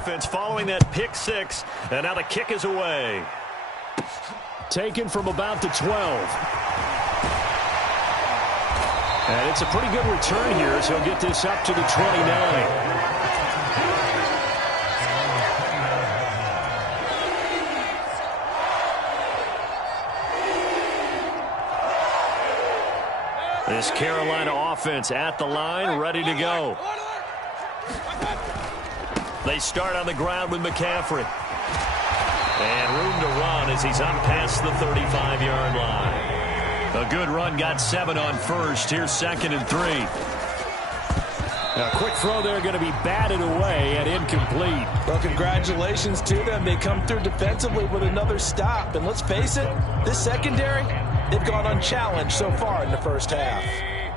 offense following that pick six, and now the kick is away. Taken from about the 12. And it's a pretty good return here as he'll get this up to the 29. This Carolina offense at the line, ready to go. They start on the ground with McCaffrey. And room to run as he's up past the 35-yard line. A good run, got 7 on first. Here's 2nd and 3. A quick throw there, going to be batted away and incomplete. Well, congratulations to them. They come through defensively with another stop. And let's face it, this secondary, they've gone unchallenged so far in the first half.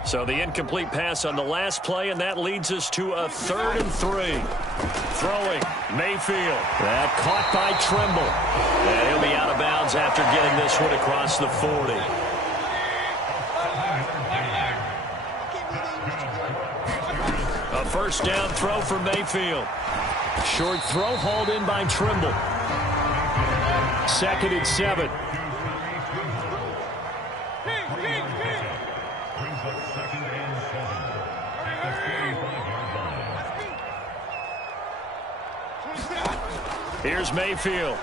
So the incomplete pass on the last play, and that leads us to a 3rd and 3. Throwing, Mayfield. That caught by Trimble. And he'll be out of bounds after getting this one across the 40. A first down throw for Mayfield. Short throw hauled in by Trimble. 2nd and 7. Here's Mayfield.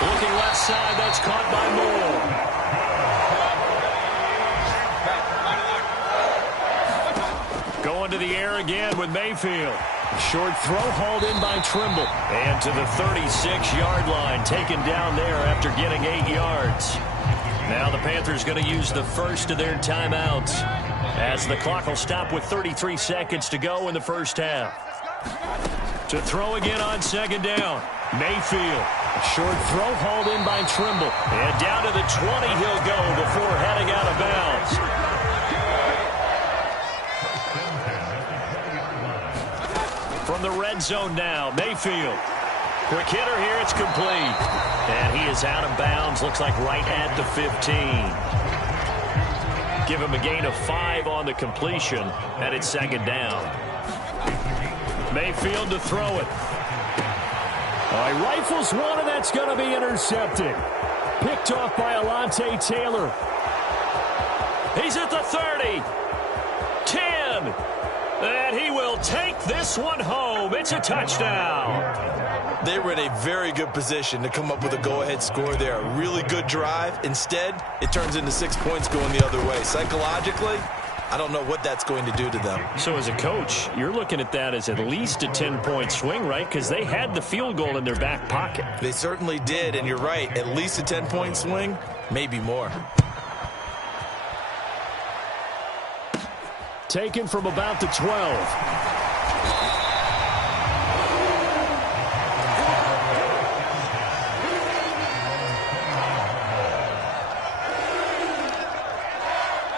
Looking left side, that's caught by Moore. Going to the air again with Mayfield. Short throw hauled in by Trimble. And to the 36-yard line, taken down there after getting 8 yards. Now the Panthers going to use the first of their timeouts as the clock will stop with 33 seconds to go in the first half. To throw again on 2nd down. Mayfield. Short throw hauled in by Trimble. And down to the 20 he'll go before heading out of bounds. From the red zone now, Mayfield. Quick hitter here, it's complete. And he is out of bounds, looks like right at the 15. Give him a gain of 5 on the completion, and it's 2nd down. Mayfield to throw it. All right, rifles one, and that's going to be intercepted. Picked off by Alontae Taylor. He's at the 30. 10. And he will take this one home. It's a touchdown. They were in a very good position to come up with a go-ahead score there. A really good drive. Instead, it turns into 6 points going the other way. Psychologically, I don't know what that's going to do to them. So as a coach, you're looking at that as at least a 10-point swing, right? Because they had the field goal in their back pocket. They certainly did, and you're right. At least a 10-point swing, maybe more. Taken from about the 12.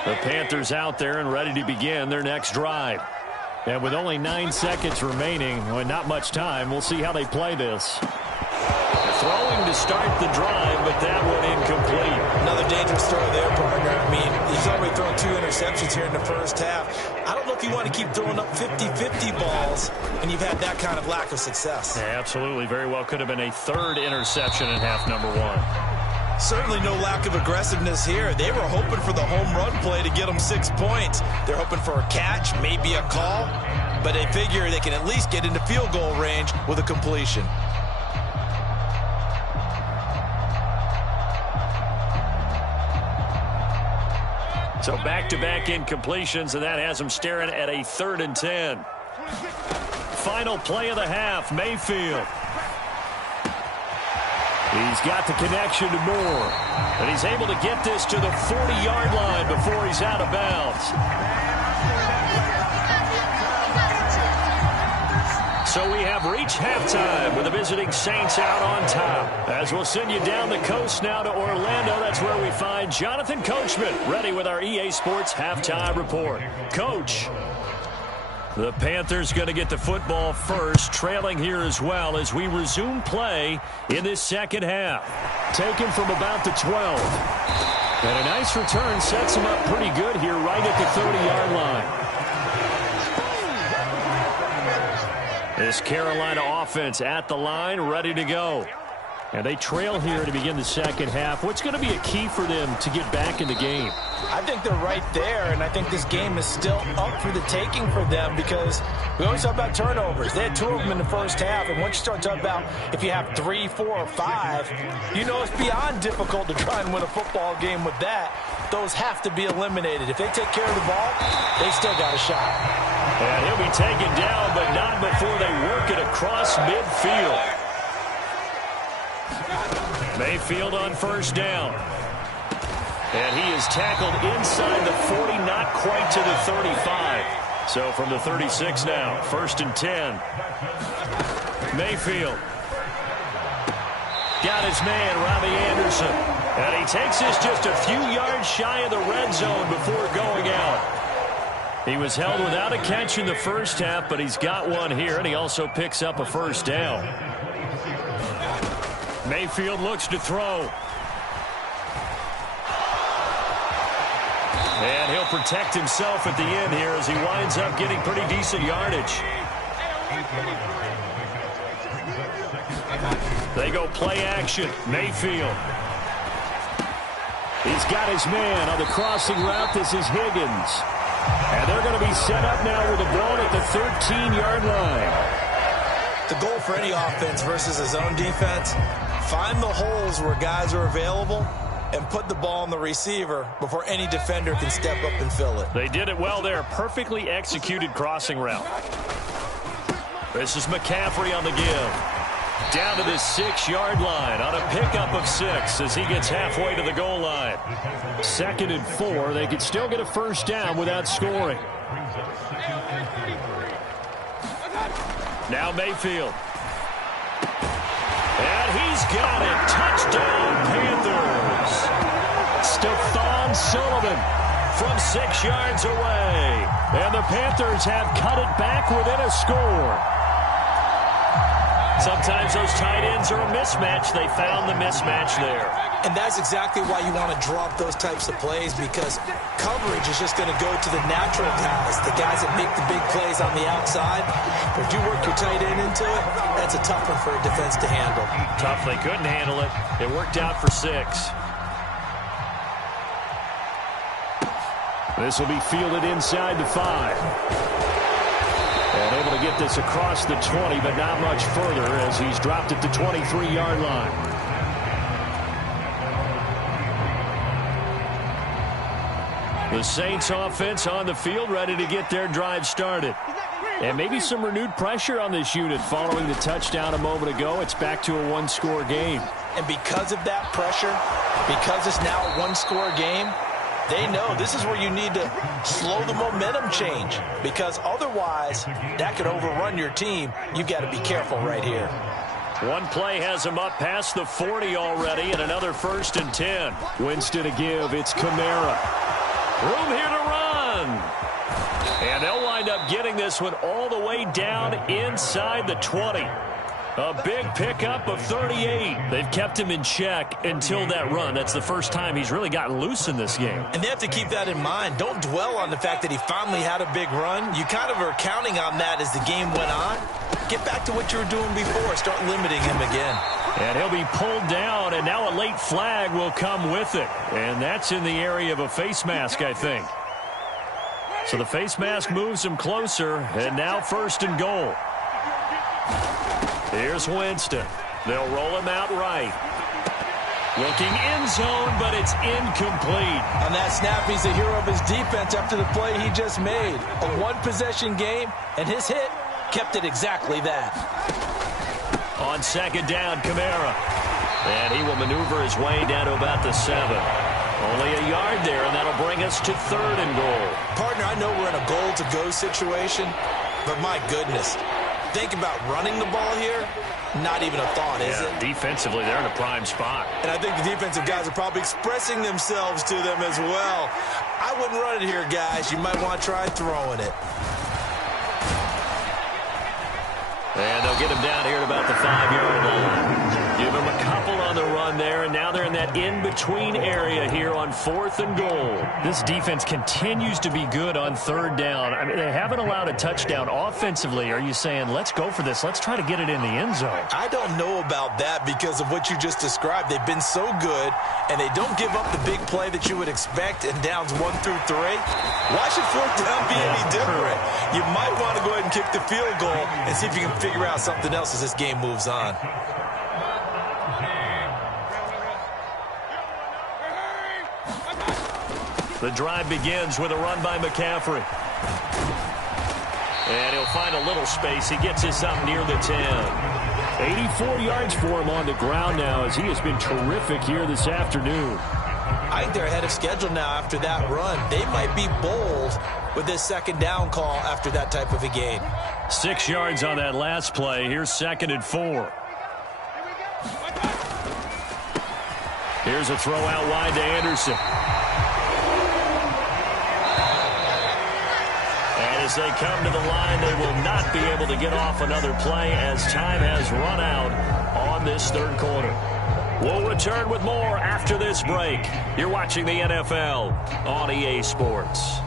The Panthers out there and ready to begin their next drive. And with only 9 seconds remaining, well, not much time, we'll see how they play this. Throwing to start the drive, but that one incomplete. Another dangerous throw there, partner. I mean, he's already thrown 2 interceptions here in the first half. I don't know if you want to keep throwing up 50-50 balls, and you've had that kind of lack of success. Yeah, absolutely. Very well could have been a 3rd interception in half number 1. Certainly no lack of aggressiveness here. They were hoping for the home run play to get them 6 points. They're hoping for a catch, maybe a call, but they figure they can at least get into field goal range with a completion. So back-to-back incompletions, and that has them staring at a 3rd and 10. Final play of the half, Mayfield. He's got the connection to Moore. And he's able to get this to the 40-yard line before he's out of bounds. So we have reached halftime with the visiting Saints out on top. As we'll send you down the coast now to Orlando, that's where we find Jonathan Coachman, ready with our EA Sports Halftime Report. Coach, the Panthers going to get the football first, trailing here as well as we resume play in this second half. Taken from about the 12. And a nice return sets him up pretty good here right at the 30-yard line. This Carolina offense at the line, ready to go. And they trail here to begin the second half. What's going to be a key for them to get back in the game? I think they're right there, and I think this game is still up for the taking for them because we always talk about turnovers. They had 2 of them in the first half, and once you start talking about if you have 3, 4, or 5, you know it's beyond difficult to try and win a football game with that. Those have to be eliminated. If they take care of the ball, they still got a shot. And he'll be taken down, but not before they work it across midfield. Mayfield on first down. And he is tackled inside the 40, not quite to the 35. So from the 36 now, 1st and 10. Mayfield. Got his man, Robbie Anderson. And he takes this just a few yards shy of the red zone before going out. He was held without a catch in the first half, but he's got one here, and he also picks up a first down. Mayfield looks to throw. And he'll protect himself at the end here as he winds up getting pretty decent yardage. They go play action. Mayfield. He's got his man on the crossing route. This is Higgins. And they're going to be set up now with the ball at the 13-yard line. The goal for any offense versus a zone defense, find the holes where guys are available and put the ball on the receiver before any defender can step up and fill it. They did it well there. Perfectly executed crossing route. This is McCaffrey on the give. Down to the 6-yard line on a pickup of 6 as he gets halfway to the goal line. 2nd and 4. They could still get a first down without scoring. Now Mayfield. And he's got it. Touchdown, Panthers. Stephon Sullivan from 6 yards away. And the Panthers have cut it back within a score. Sometimes those tight ends are a mismatch. They found the mismatch there. And that's exactly why you want to drop those types of plays, because coverage is just going to go to the natural guys, the guys that make the big plays on the outside. But if you work your tight end into it, that's a tough one for a defense to handle. Tough. They couldn't handle it. It worked out for 6. This will be fielded inside the 5. And able to get this across the 20, but not much further as he's dropped it to 23-yard line. The Saints offense on the field, ready to get their drive started. And maybe some renewed pressure on this unit following the touchdown a moment ago. It's back to a 1-score game. And because of that pressure, because it's now a 1-score game, they know this is where you need to slow the momentum change, because otherwise that could overrun your team. You've got to be careful right here. One play has him up past the 40 already, and another 1st and 10. Winston to give. It's Kamara. Room here to run. And they'll wind up getting this one all the way down inside the 20. A big pickup of 38. They've kept him in check until that run. That's the first time he's really gotten loose in this game. And they have to keep that in mind. Don't dwell on the fact that he finally had a big run. You kind of are counting on that as the game went on. Get back to what you were doing before. Start limiting him again. And he'll be pulled down, and now a late flag will come with it. And that's in the area of a face mask, I think. So the face mask moves him closer, and now 1st and goal. Here's Winston. They'll roll him out right. Looking end zone, but it's incomplete. On that snap, he's the hero of his defense after the play he just made. A 1-possession game, and his hit kept it exactly that. On 2nd down, Kamara. And he will maneuver his way down to about the 7. Only a yard there, and that'll bring us to 3rd and goal. Partner, I know we're in a goal-to-go situation, but my goodness, think about running the ball here. Not even a thought, is it? Defensively, they're in a prime spot. And I think the defensive guys are probably expressing themselves to them as well. I wouldn't run it here, guys. You might want to try throwing it. And they'll get him down here at about the 5-yard line. Give him a couple on on the run there, and now they're in that in-between area here on 4th and goal. This defense continues to be good on 3rd down. I mean, they haven't allowed a touchdown offensively. Are you saying, let's go for this, let's try to get it in the end zone? I don't know about that because of what you just described. They've been so good, and they don't give up the big play that you would expect in downs 1 through 3. Why should 4th down be any different? You might want to go ahead and kick the field goal and see if you can figure out something else as this game moves on. The drive begins with a run by McCaffrey. And he'll find a little space. He gets us up near the 10. 84 yards for him on the ground now as he has been terrific here this afternoon. I think they're ahead of schedule now after that run. They might be bold with this 2nd down call after that type of a gain. 6 yards on that last play. Here's 2nd and 4. Here's a throw out wide to Anderson. And as they come to the line, they will not be able to get off another play as time has run out on this 3rd quarter. We'll return with more after this break. You're watching the NFL on EA Sports.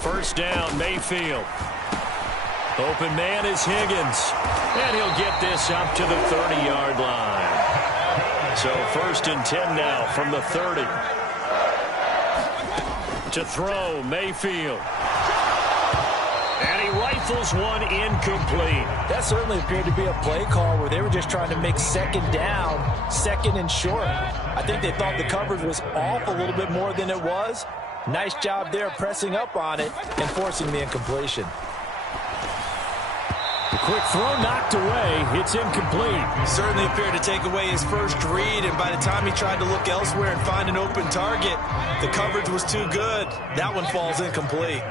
First down, Mayfield. Open man is Higgins. And he'll get this up to the 30-yard line. So 1st and 10 now from the 30. To throw, Mayfield. And he rifles one incomplete. That certainly appeared to be a play call where they were just trying to make 2nd down, 2nd and short. I think they thought the coverage was off a little bit more than it was. Nice job there pressing up on it and forcing the incompletion. The quick throw knocked away. It's incomplete. Certainly appeared to take away his first read, and by the time he tried to look elsewhere and find an open target, the coverage was too good. That one falls incomplete.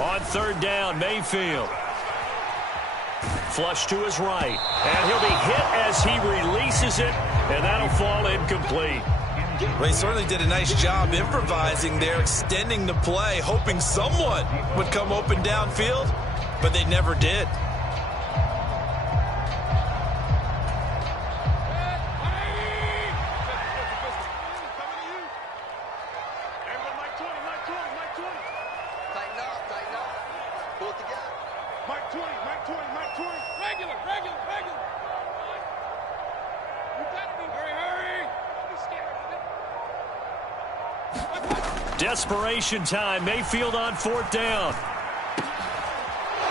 On 3rd down, Mayfield. Flush to his right. And he'll be hit as he releases it, and that'll fall incomplete. Well, he certainly did a nice job improvising there, extending the play, hoping someone would come open downfield, but they never did. Desperation time. Mayfield on 4th down.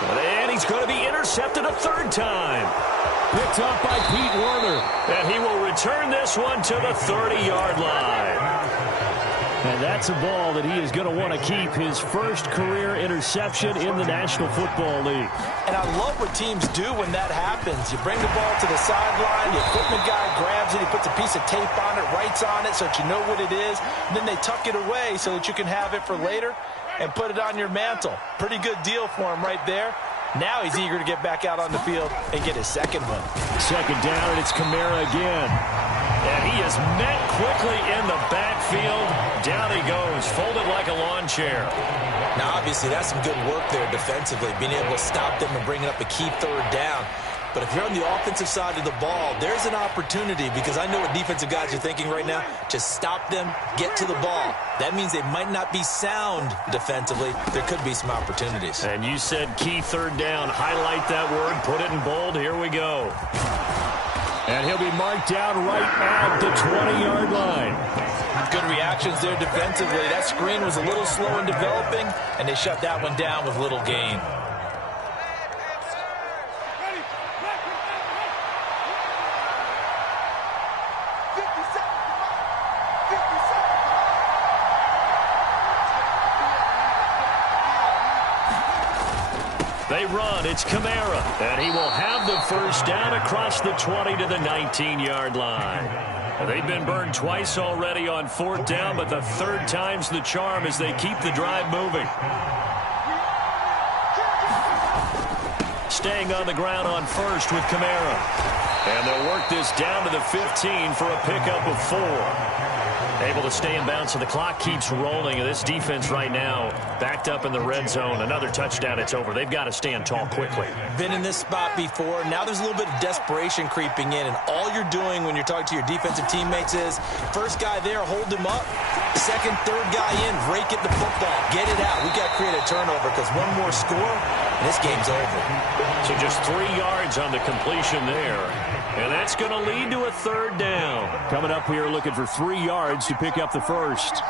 And he's going to be intercepted a 3rd time. Picked up by Pete Werner. And he will return this one to the 30-yard line. And that's a ball that he is going to want to keep, his first career interception in the National Football League. And I love what teams do when that happens. You bring the ball to the sideline, the equipment guy grabs it, he puts a piece of tape on it, writes on it so that you know what it is, and then they tuck it away so that you can have it for later and put it on your mantle. Pretty good deal for him right there. Now he's eager to get back out on the field and get his 2nd one. 2nd down, and it's Kamara again. And he is met quickly in the backfield. Down he goes, folded like a lawn chair. Now, obviously, that's some good work there defensively, being able to stop them and bring up a key 3rd down. But if you're on the offensive side of the ball, there's an opportunity, because I know what defensive guys are thinking right now. Just stop them, get to the ball. That means they might not be sound defensively. There could be some opportunities. And you said key 3rd down. Highlight that word, put it in bold. Here we go. And he'll be marked down right at the 20-yard line. Good reactions there defensively. That screen was a little slow in developing, and they shut that one down with little gain. They run. It's Kamara. And he will have the first down across the 20 to the 19-yard line. They've been burned twice already on 4th down, but the 3rd time's the charm as they keep the drive moving. Staying on the ground on 1st with Kamara. And they'll work this down to the 15 for a pickup of 4. Able to stay in bounds, so the clock keeps rolling. And this defense right now backed up in the red zone. Another touchdown, it's over. They've got to stand tall quickly. Been in this spot before. Now there's a little bit of desperation creeping in, and all you're doing when you're talking to your defensive teammates is first guy there, hold him up. Second, third guy in, rake at the football. Get it out. We've got to create a turnover because one more score, and this game's over. So just 3 yards on the completion there. And that's going to lead to a 3rd down. Coming up here looking for 3 yards to pick up the first.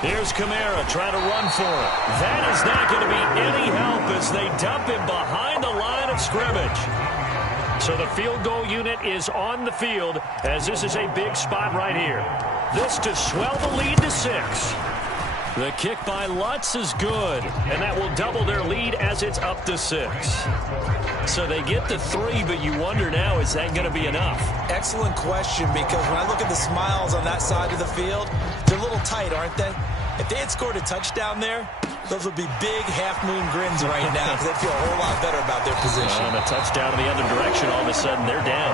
Here's Kamara trying to run for it. That is not going to be any help as they dump him behind the line of scrimmage. So the field goal unit is on the field as this is a big spot right here. This to swell the lead to 6. The kick by Lutz is good, and that will double their lead as it's up to 6. So they get the 3, but you wonder now, is that going to be enough? Excellent question, because when I look at the smiles on that side of the field, they're a little tight, aren't they? If they had scored a touchdown there, those would be big half-moon grins right now because they feel a whole lot better about their position. On a touchdown in the other direction, all of a sudden they're down.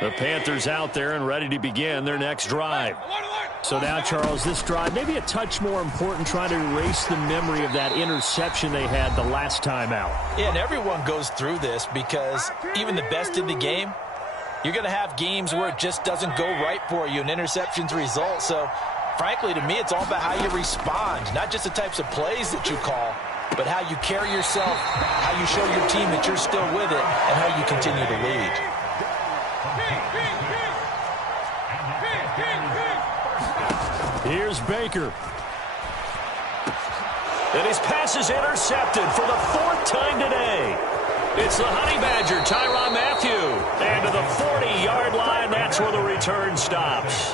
The Panthers out there and ready to begin their next drive. So now, Charles, this drive maybe a touch more important, trying to erase the memory of that interception they had the last time out. Yeah, and everyone goes through this because even the best in the game, you're going to have games where it just doesn't go right for you and interceptions result. So, frankly, to me, it's all about how you respond, not just the types of plays that you call, but how you carry yourself, how you show your team that you're still with it, and how you continue to lead. Here's Baker. And his pass is intercepted for the 4th time today. It's the Honey Badger, Tyrann Mathieu. And to the 40-yard line, that's where the return stops.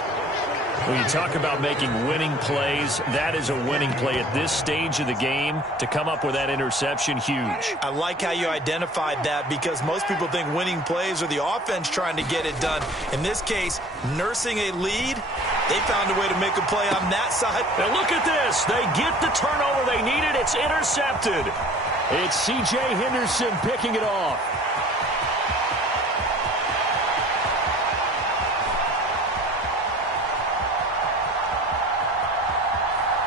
When you talk about making winning plays, that is a winning play at this stage of the game. To come up with that interception, huge. I like how you identified that because most people think winning plays are the offense trying to get it done. In this case, nursing a lead, they found a way to make a play on that side. Now look at this. They get the turnover they needed. It's intercepted. It's C.J. Henderson picking it off.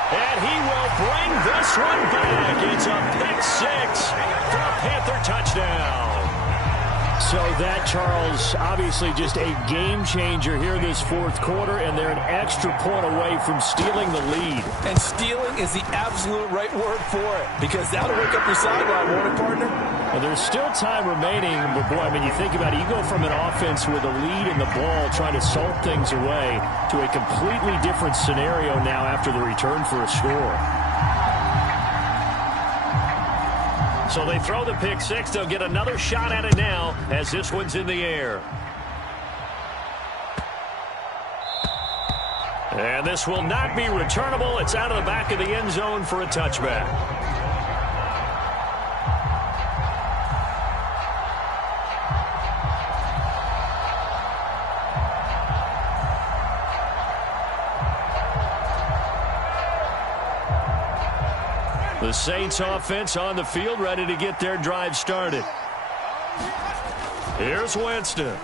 And he will bring this one back. It's a pick 6 for a Panther touchdown. So that, Charles, obviously just a game changer here this 4th quarter, and they're an extra point away from stealing the lead. And stealing is the absolute right word for it, because that'll wake up your sideline, won't it, partner? Well, there's still time remaining, but boy, I mean, you think about it, you go from an offense with a lead in the ball trying to salt things away to a completely different scenario now after the return for a score. So they throw the pick 6. They'll get another shot at it now as this one's in the air. And this will not be returnable. It's out of the back of the end zone for a touchback. The Saints offense on the field, ready to get their drive started. Here's Winston.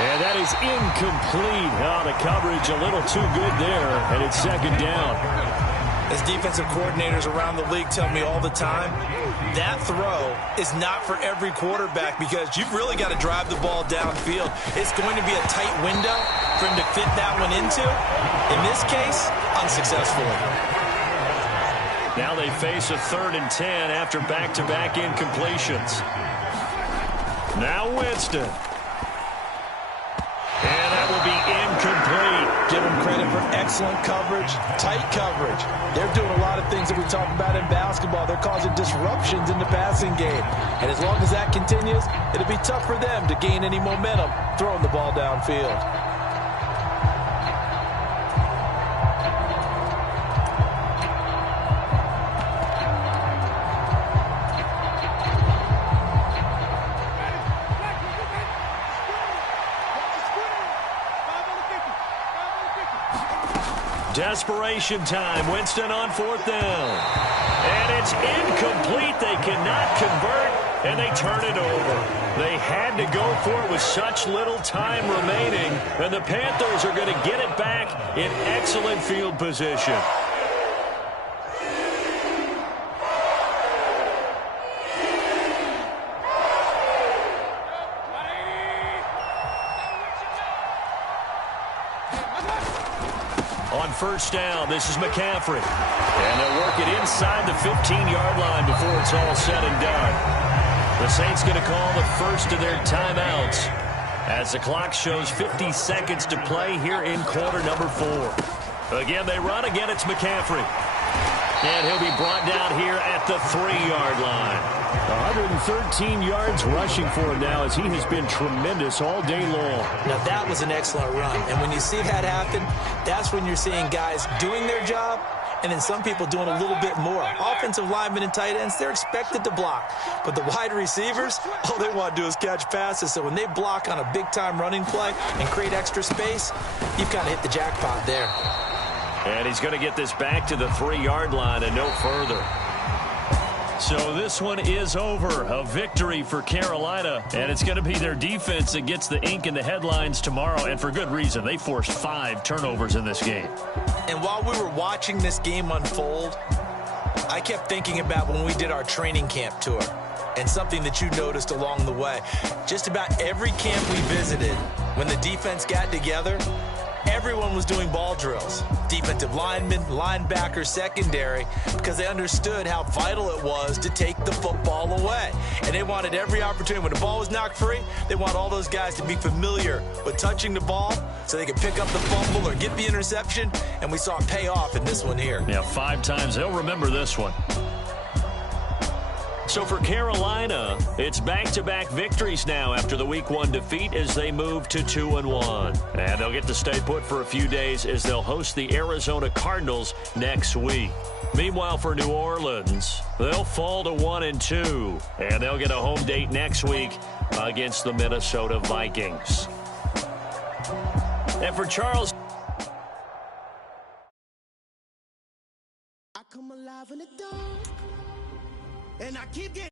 And that is incomplete. Oh, the coverage a little too good there, and it's 2nd down. As defensive coordinators around the league tell me all the time, that throw is not for every quarterback because you've really got to drive the ball downfield. It's going to be a tight window for him to fit that one into. In this case, unsuccessfully. Now they face a 3rd and 10 after back-to-back incompletions. Now Winston. And that will be incomplete. Give them credit for excellent coverage, tight coverage. They're doing a lot of things that we talk about in basketball. They're causing disruptions in the passing game. And as long as that continues, it'll be tough for them to gain any momentum throwing the ball downfield. Desperation time. Winston on 4th down. And it's incomplete. They cannot convert, and they turn it over. They had to go for it with such little time remaining, and the Panthers are going to get it back in excellent field position. On 1st down, this is McCaffrey. And they'll work it inside the 15-yard line before it's all said and done. The Saints going to call the first of their timeouts as the clock shows 50 seconds to play here in quarter number 4. Again, they run. Again, it's McCaffrey. And he'll be brought down here at the 3-yard line. 113 yards rushing for him now as he has been tremendous all day long. Now, that was an excellent run. And when you see that happen, that's when you're seeing guys doing their job and then some people doing a little bit more. Offensive linemen and tight ends, they're expected to block. But the wide receivers, all they want to do is catch passes. So when they block on a big-time running play and create extra space, you've kind of hit the jackpot there. And he's going to get this back to the 3-yard line and no further. So this one is over. A victory for Carolina. And it's going to be their defense that gets the ink in the headlines tomorrow. And for good reason. They forced 5 turnovers in this game. And while we were watching this game unfold, I kept thinking about when we did our training camp tour. And something that you noticed along the way. Just about every camp we visited, when the defense got together, everyone was doing ball drills. Defensive linemen, linebackers, secondary, because they understood how vital it was to take the football away. And they wanted every opportunity. When the ball was knocked free, they want all those guys to be familiar with touching the ball so they could pick up the fumble or get the interception. And we saw it pay off in this one here. Yeah, 5 times. They'll remember this one. So for Carolina, it's back-to-back victories now after the Week 1 defeat as they move to 2-1. And they'll get to stay put for a few days as they'll host the Arizona Cardinals next week. Meanwhile, for New Orleans, they'll fall to 1-2. And they'll get a home date next week against the Minnesota Vikings. And for Charles... I come alive in the dark. And I keep getting